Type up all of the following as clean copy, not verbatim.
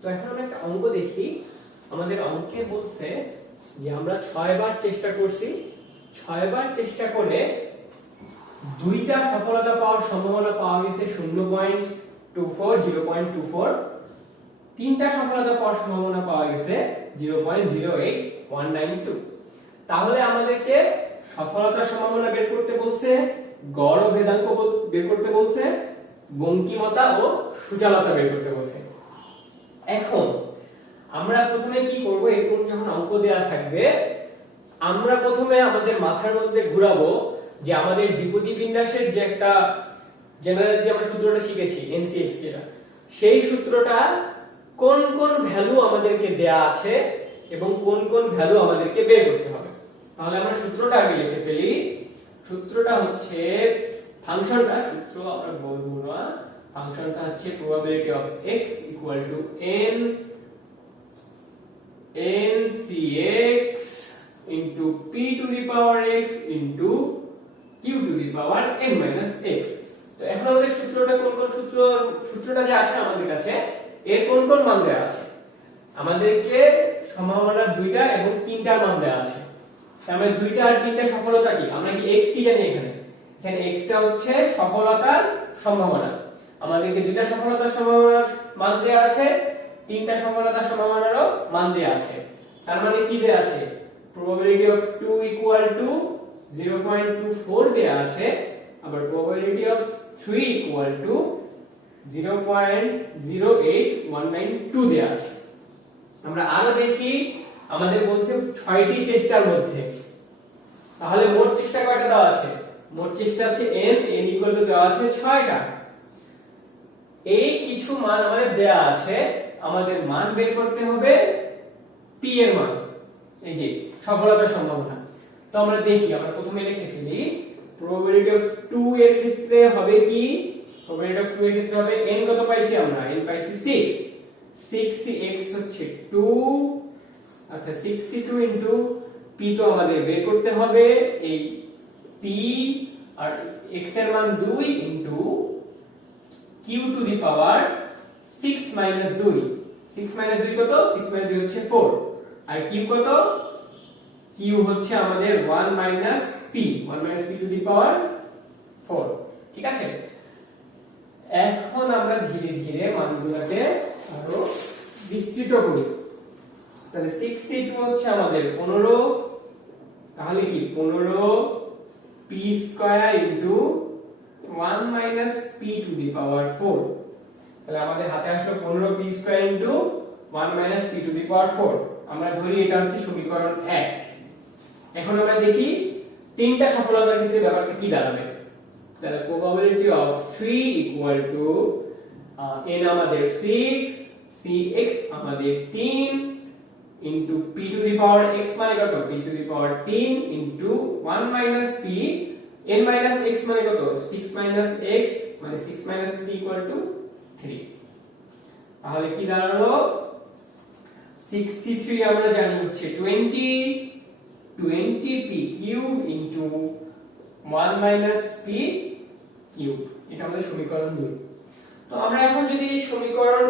তো এখন আমরা একটা অঙ্ক দেখি। আমাদের অঙ্কে বলছে যে আমরা 6 বার চেষ্টা করছি, 6 বার চেষ্টা করে দুইটা সফলতা পাওয়ার সম্ভাবনা পাওয়া গেছে 0.24 তিনটা সফলতা পাওয়ার সম্ভাবনা পাওয়া গেছে 0.08192। তাহলে আমাদেরকে সফলতার সম্ভাবনা বের করতে বলছে, গড় ও ভেদাঙ্ক বের করতে বলছে, বঙ্কিমতা ও সূচালতা বের করতে বলছে। এখন আমরা প্রথমে কি করব, এরকম যখন অঙ্ক দেয়া থাকবে আমরা প্রথমে আমাদের মাথার মধ্যে ঘুরাবো যে আমাদের দ্বিপদী বিন্যাসের যে একটা জেনারেল যে আমরা সূত্রটা শিখেছি NCX যেটা, সেই সূত্রটা কোন কোন ভ্যালু আমাদেরকে দেয়া আছে এবং কোন কোন ভ্যালু আমাদেরকে বের করতে হবে। তাহলে আমরা সূত্রটা আগে লিখে ফেলি। সূত্রটা হচ্ছে ফাংশনটা, সূত্র আমরা বলবো না, ফাংশনটা হচ্ছে probability of x equal to ncx into p to the power x into q to the power n minus x। তো এখন আমাদের সূত্রটা কোন কোন সূত্রটা যে আছে আমাদের কাছে এর কোন কোন মান দেয়া আছে, আমাদেরকে সম্ভাবনা দুইটা এবং তিনটার মান দেয়া আছে। তাহলে দুইটা আর তিনটা সফলতা কি, আমরা কি x কি জানি, এখানে x টা হচ্ছে সফলতার সম্ভাবনা, আমাদেরকে দুইটা সফলতার সম্ভাবনার মান দেয়া আছে, তিনটা সফলতার সম্ভাবনারও মান দেয়া আছে। তার মানে কি দেয়া আছে, probability of 2 equal to 0.24 দেয়া আছে, আবার probability of 3 equal to 0.08192 দেয়া আছে। আমরা আরো দেখি, আমাদের বলছে 6টি চেষ্টার মধ্যে, তাহলে মোট চেষ্টা কয়টা দেওয়া আছে, মোট চেষ্টা আছে n equal to দেওয়া আছে 6টা। এই কিছু মান আমাদের দেয়া আছে, আমাদের মান বের করতে হবে p এর মান, এই যে সফলতার সম্ভাবনা। তো আমরা দেখি, আমরা প্রথমে লিখে ফেলি probability of 2 এর ক্ষেত্রে হবে কি, probability of 2 এর ক্ষেত্রে হবে n কত পাইছি আমরা, n পাইছি 6x হচ্ছে 2, অর্থাৎ 6c2 into p তো আমাদের বের করতে হবে, এই p আর x এর মান 2 into q to the power 6 minus 2, 6 minus 2 কত, 6 minus 2 হচ্ছে 4, আর q কত, q হচ্ছে আমাদের 1 minus p to the power 4। ঠিক আছে, এখন আমরা ধীরে ধীরে মানগুলোকে আরো বিস্তৃত করি। তাহলে 6c2 হচ্ছে আমাদের 15, তাহলে কি 15 p square into 1 minus p to the power 4। তাহলে আমাদের হাতে আসলো 15 p square into 1 minus p to the power 4। আমরা ধরি এটা হচ্ছে সমীকরণ 1। এখন আমরা দেখি তিনটা সফলতার ক্ষেত্রে ব্যাপারটা কি দাঁড়াবে। তাহলে probability of 3 equal to n আমাদের 6, cx আমাদের 3 into p to the power x মানে কত, p to the power 3 into 1 minus p, n minus x মানে কত, 6 minus x মানে 6 minus 3 equal to 3। তাহলে কি দাঁড়ালো, 63 আমরা জানি হচ্ছে 20p cube into 1 minus p cube, এটা আমাদের সমীকরণ 2। তো আমরা এখন যদি সমীকরণ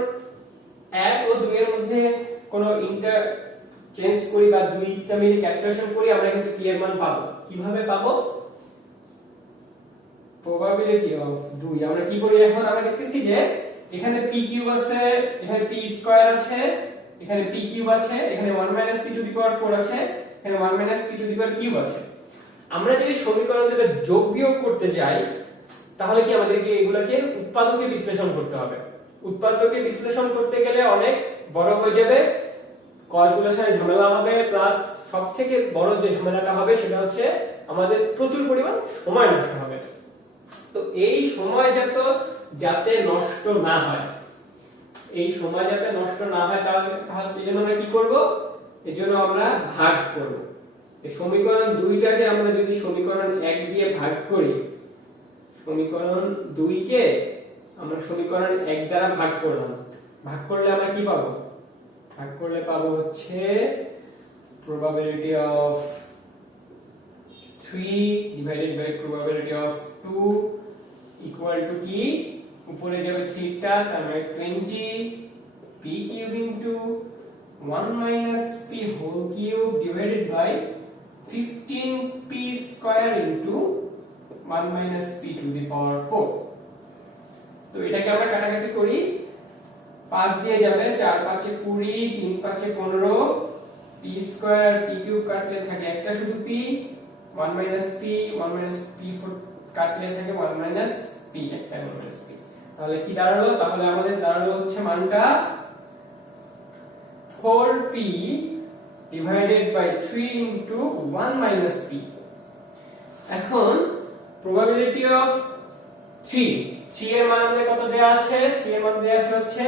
1 ও 2 এর মধ্যে কোনো চেঞ্জ করি বা দুইটা মিলে ক্যালকুলেশন করি, আমরা কিন্তু p এর মান পাবো। কিভাবে পাবো, probability of 2 আমরা কি করি, এখন আমরা দেখতেছি যে এখানে p কিউব আছে, এখানে p স্কয়ার আছে, এখানে p কিউব আছে, এখানে 1 minus p to the power 4 আছে, এখানে 1 minus p to the power cube আছে। আমরা যদি সমীকরণ দুটো যোগ বিয়োগ করতে যাই তাহলে কি আমাদেরকে এগুলোকে উৎপাদকে বিশ্লেষণ করতে হবে। উৎপাদকে বিশ্লেষণ করতে গেলে অনেক বড় হয়ে যাবে, ক্যালকুলেশনে ঝামেলা হবে, প্লাস সবথেকে বড় যে ঝামেলাটা হবে সেটা হচ্ছে আমাদের প্রচুর পরিমাণ সময় নষ্ট হবে। তো এই সময় যাতে নষ্ট না হয়, এই সময় যাতে নষ্ট না হয় তাহলে এজন্য আমরা কি করব, এজন্য আমরা ভাগ করব। এই সমীকরণ 2টাকে আমরা যদি সমীকরণ 1 দিয়ে ভাগ করি, সমীকরণ 2 কে আমরা সমীকরণ 1 দ্বারা ভাগ করলাম, ভাগ করলে আমরা কি পাবো, ভাগ করলে পাবো হচ্ছে probability of 3 divided by probability of 2 equal to কি, উপরে যাবে 3 টা, তার মানে 20 p cube into 1 minus p whole cube divided by 15p square into 1 minus p to the power 4. তো এটাকে আমরা কাটাকাটি করি, 5 দিয়ে যাবে, 4 5 এ 20, 3 5 এ 15, p স্কয়ার p কিউব কাটলে থাকে একটা শুধু p, 1 minus p 4 কাটলে থাকে 1 minus p, একটা 1 minus p। তাহলে কি দাঁড়ালো? তাহলে আমাদের দাঁড়ালো হচ্ছে মানটা 4p divided by 3 into 1 minus p। এখন probability of 3 এর মান আমাদের কত দেয়া আছে? 3 এর মান দেয়া আছে হচ্ছে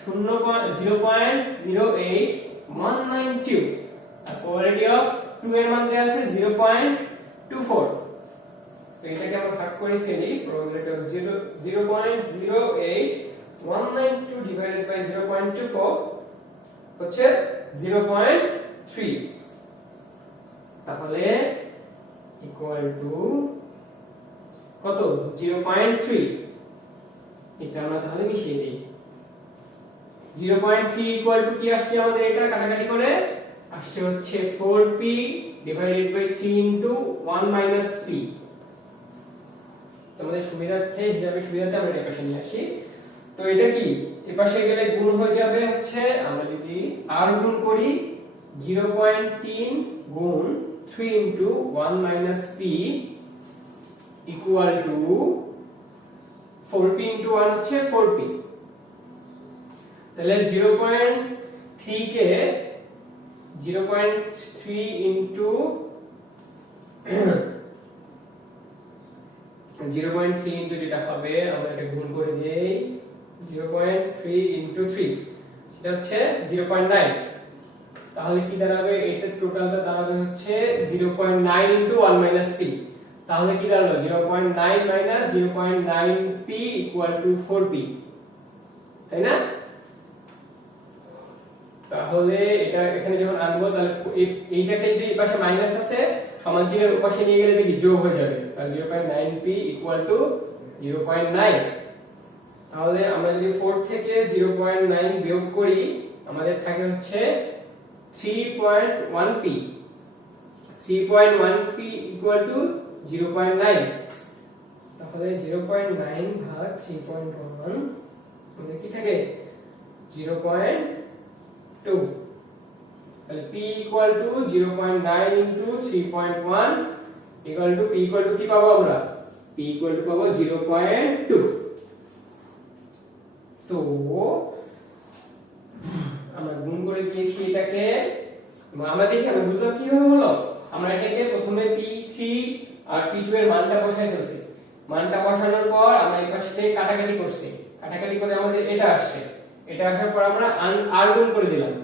0.08192, আর probability of 2 এর মান দেয়া আছে 0.24। তো এটাকে আমরা ভাগ করে ফেলি, probability of 0.08192 divided by 0.24 হচ্ছে 0.3, তাহলে ইকুয়াল টু কত? 0.3। এটা আমরা তাহলে মিশিয়ে দিই। 0.3 ইকুয়াল টু কি আসছে আমাদের? এটা কাটাকাটি করে আসছে হচ্ছে 4p divided by 3 into 1 minus p। তোমাদের সুবিধার্থে আমরা এটা পাশে নিয়ে আসি। তো এটা কি এই পাশে গেলে গুণ হয়ে যাবে হচ্ছে, আমরা যদি r গুণ করি 0.3 গুণ 3 into 1 minus p equal to 4p into 1 হচ্ছে 4p। তাহলে 0.3 কে 0.3 into 0.3 into যেটা হবে আমরা এটা গুণ করে দেই, 0.3 into 3 সেটা হচ্ছে 0.9। তাহলে কি দাঁড়াবে? এটা টোটালটা দাঁড়াবে হচ্ছে 0.9 into 1 minus p। তাহলে কি দাঁড়ালো? 0.9 minus 0.9p equal to 4p, তাই না? তাহলে এটা এখানে যখন আনবো তাহলে এইটাকে যদি এই পাশে মাইনাস আছে সমান চিহ্নের ওপাশে নিয়ে গেলে দেখি যোগ হয়ে যাবে, তাহলে 0.9p equal to 0.9। তাহলে আমরা যদি 4 থেকে 0.9 বিয়োগ করি আমাদের থাকে হচ্ছে 3.1p। 3.1p equal to 0.9। তাহলে 0.9 ভাগ 3.1 আমাদের কি থাকে? 0.2। তাহলে p equal to 0.9 into 3.1 equal to p equal to কি পাবো আমরা? p equal to পাবো 0.2। তো আমরা গুণ করে দিয়েছি এটাকে, এবং আমরা দেখি আমরা বুঝলাম কিভাবে হলো। আমরা এটাকে প্রথমে p3 আর p2 এর মানটা বসাই ফেলছি, মানটা বসানোর পর আমরা এই পাশে কাটাকাটি করছি, কাটাকাটি করে আমাদের এটা আসছে, এটা আসার পর আমরা r গুণ করে দিলাম,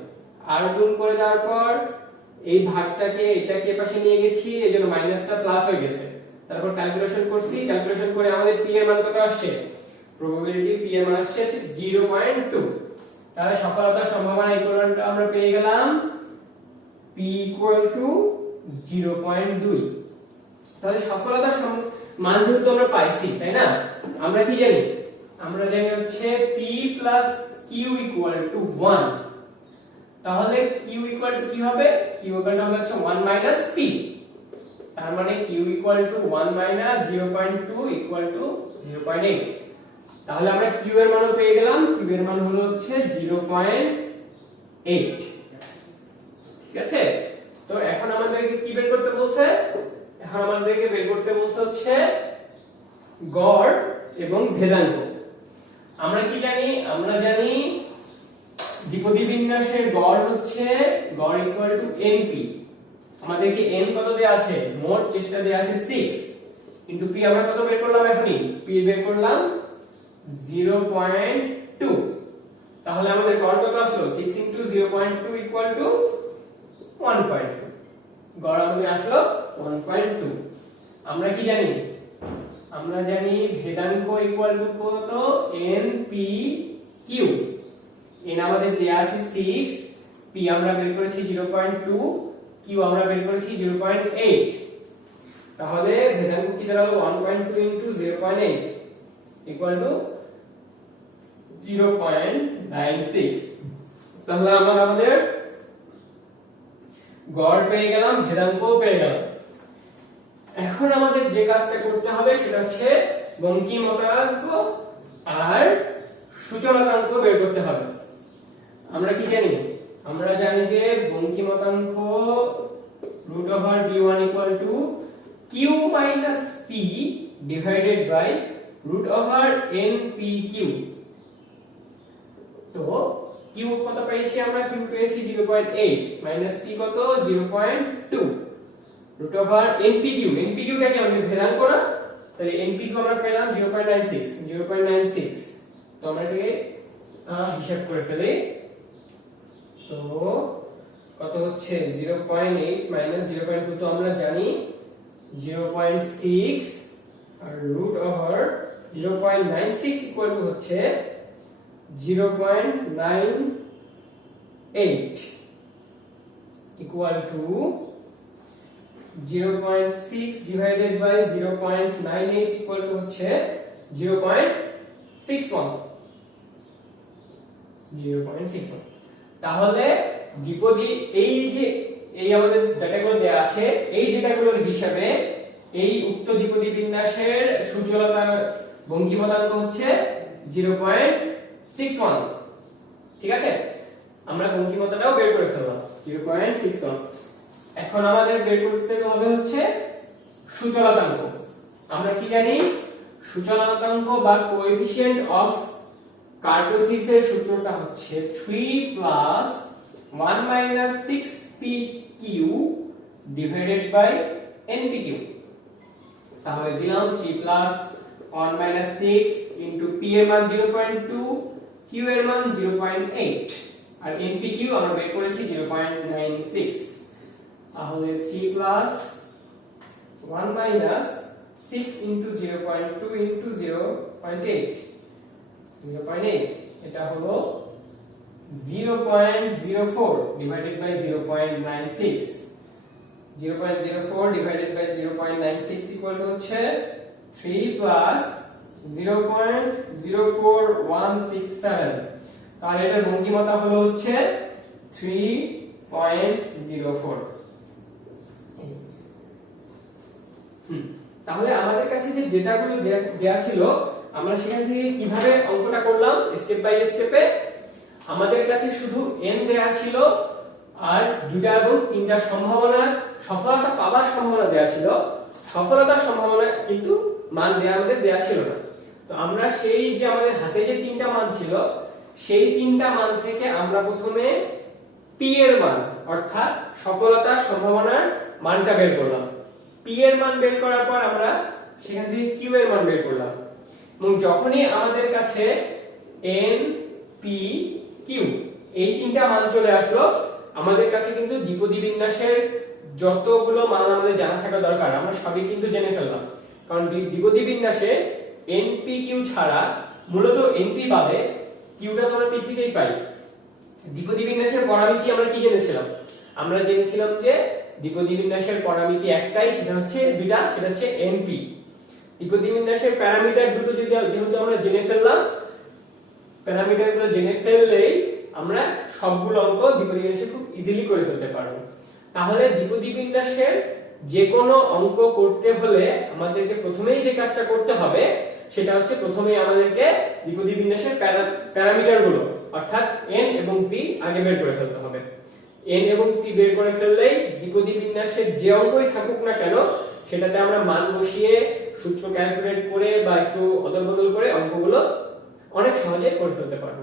r গুণ করে দেওয়ার পর এই ভাগটাকে এটাকে পাশে নিয়ে গেছি, এজন্য মাইনাসটা প্লাস হয়ে গেছে। তারপর ক্যালকুলেশন করছি, ক্যালকুলেশন করে আমাদের p এর মান কত আসছে? প্রবাবিলিটি p এর মান আসছে 0.2। তাহলে সফলতার সম্ভাবনা ইকুয়ালটা আমরা পেয়ে গেলাম p equal to 0.2। তাহলে সফলতার মান যেহেতু আমরা পাইছি, তাই না? আমরা কি জানি? আমরা জানি হচ্ছে p plus q equal to 1। তাহলে q equal to কি হবে? q equal to হচ্ছে 1 minus p। তার মানে q equal to 1 minus 0.2 equal to 0.8। তাহলে আমরা q এর মানও পেয়ে গেলাম, q এর মান হলো হচ্ছে 0.8। ঠিক আছে? তো এখন আমাদেরকে কি বের করতে বলছে? এখন আমাদেরকে বের করতে বলছে হচ্ছে গড় এবং ভেদাঙ্ক। আমরা কি জানি? আমরা জানি দ্বিপদী বিন্যাসের গড় হচ্ছে গড় ইকুয়াল টু np। আমাদেরকে n কত দেয়া আছে? মোট চেষ্টা দেয়া আছে 6 ইনটু p আমরা কত বের করলাম এখনি? p বের করলাম 0.2। তাহলে আমাদের গড় কত আসলো? 6 ইনটু 0.2 ইকুয়াল টু 1.2। গড় আমাদের আসলো 1.2। আমরা কি জানি? আমরা জানি ভেদাঙ্ক ইকুয়াল টু কত? np Q. n আমাদের দেয়া আছে 6, p আমরা বের করেছি 0.2, q আমরা বের করেছি 0.8। তাহলে ভেদাঙ্ক কি দাঁড়ালো? 1.2 ইনটু 0.8 ইকুয়াল টু 0.96। তাহলে আমরা আমাদের গড় পেয়ে গেলাম, ভেদাঙ্কও পেয়ে গেলাম। এখন আমাদের যে কাজটা করতে হবে সেটা হচ্ছে বঙ্কিমতাঙ্ক আর সূচলতাঙ্ক বের করতে হবে। আমরা কি জানি? আমরা জানি যে বঙ্কিমতাঙ্ক √b1 q - p divided by √npq। তো q কত পেয়েছি আমরা? q পেয়েছি 0.8 মাইনাস p কত? 0.2 √npq। npq টা কি আমাদের ভেদাঙ্ক না? তাহলে npq আমরা পেলাম 0.96। তো আমরা এটাকে হিসাব করে ফেলি। তো কত হচ্ছে? 0.8 মাইনাস 0.2 তো আমরা জানি 0.6 আর √0.96 ইকুয়াল টু হচ্ছে 0.98 equal to 0.6 divided by 0.98 equal to হচ্ছে 0.61। তাহলে দ্বিপদী এই আমাদের ডেটাগুলো দেয়া আছে, এই ডেটাগুলোর হিসাবে এই উক্ত দ্বিপদী বিন্যাসের সূচলতা বঙ্কিমতাঙ্ক হচ্ছে 0.61। ঠিক আছে, আমরা বঙ্কিমতাটাও বের করে ফেললাম 0.61। এখন আমাদের বের করতে হবে হচ্ছে সূচলতাঙ্ক। আমরা কি জানি? সূচলতাঙ্ক বা কোএফিসিয়েন্ট অফ কার্টোসিসের সূত্রটা হচ্ছে 3 plus 1 minus 6pq divided by npq। তাহলে দিলাম 3 প্লাস 1 মাইনাস 6 ইনটু p এর মান 0.2, q এর মান 0.8 আর npq আমরা বের করেছি 0.96। তাহলে 3 প্লাস 1 মাইনাস 6 ইনটু 0.2 ইনটু 0.8 এটা হলো 0.04 divided by 0.96। 0.04 divided by 0.96 equal to হচ্ছে 3 প্লাস 0.04167। তাহলে এটার বঙ্কিমতা হলো হচ্ছে 3.04। তাহলে আমাদের কাছে যে ডেটাগুলো দেয়া ছিল, আমরা সেখান থেকে কিভাবে অঙ্কটা করলাম স্টেপ বাই স্টেপে। আমাদের কাছে শুধু n দেয়া ছিল আর 2টা এবং 3টা সম্ভাবনা, সফলতা পাওয়ার সম্ভাবনা দেয়া ছিল। সফলতার সম্ভাবনা কিন্তু মান আমাদের দেয়া ছিল না। তো আমরা সেই যে আমাদের হাতে যে 3টা মান ছিল, সেই 3টা মান থেকে আমরা প্রথমে p এর মান অর্থাৎ সফলতার সম্ভাবনার মানটা বের করলাম। p এর মান বের করার পর আমরা সেখান থেকে q এর মান বের করলাম। এবং যখনই আমাদের কাছে n p q এই 3টা মান চলে আসলো, আমাদের কাছে কিন্তু দ্বিপদী বিন্যাসের যতগুলো মান আমাদের জানা থাকা দরকার আমরা সবই কিন্তু জেনে ফেললাম। কারণ দ্বিপদী বিন্যাসে n p q ছাড়া মূলত n p বাদে q টা তো আমরা p থেকেই পাই। দ্বিপদী বিন্যাসের পরামিতি আমরা কি জেনেছিলাম? আমরা জেনেছিলাম যে দ্বিপদী বিন্যাসের পরামিতি একটাই, সেটা হচ্ছে দুইটা, সেটা হচ্ছে n p। দ্বিপদী বিন্যাসের প্যারামিটার দুটো যেহেতু আমরা জেনে ফেললাম, প্যারামিটারগুলো জেনে ফেললেই আমরা সবগুলো অঙ্ক দ্বিপদী বিন্যাসে খুব ইজিলি করে ফেলতে পারবো। তাহলে দ্বিপদী বিন্যাসের যে কোনো অঙ্ক করতে হলে আমাদেরকে প্রথমেই যে কাজটা করতে হবে সেটা হচ্ছে প্রথমেই আমাদেরকে দ্বিপদী বিন্যাসের প্যারামিটারগুলো অর্থাৎ n এবং p আগে বের করে ফেলতে হবে। n এবং p বের করে ফেললেই দ্বিপদী বিন্যাসের যে অঙ্কই থাকুক না কেন সেটাতে আমরা মান বসিয়ে সূত্র ক্যালকুলেট করে বা একটু অদল বদল করে অঙ্কগুলো অনেক সহজে করে ফেলতে পারবো।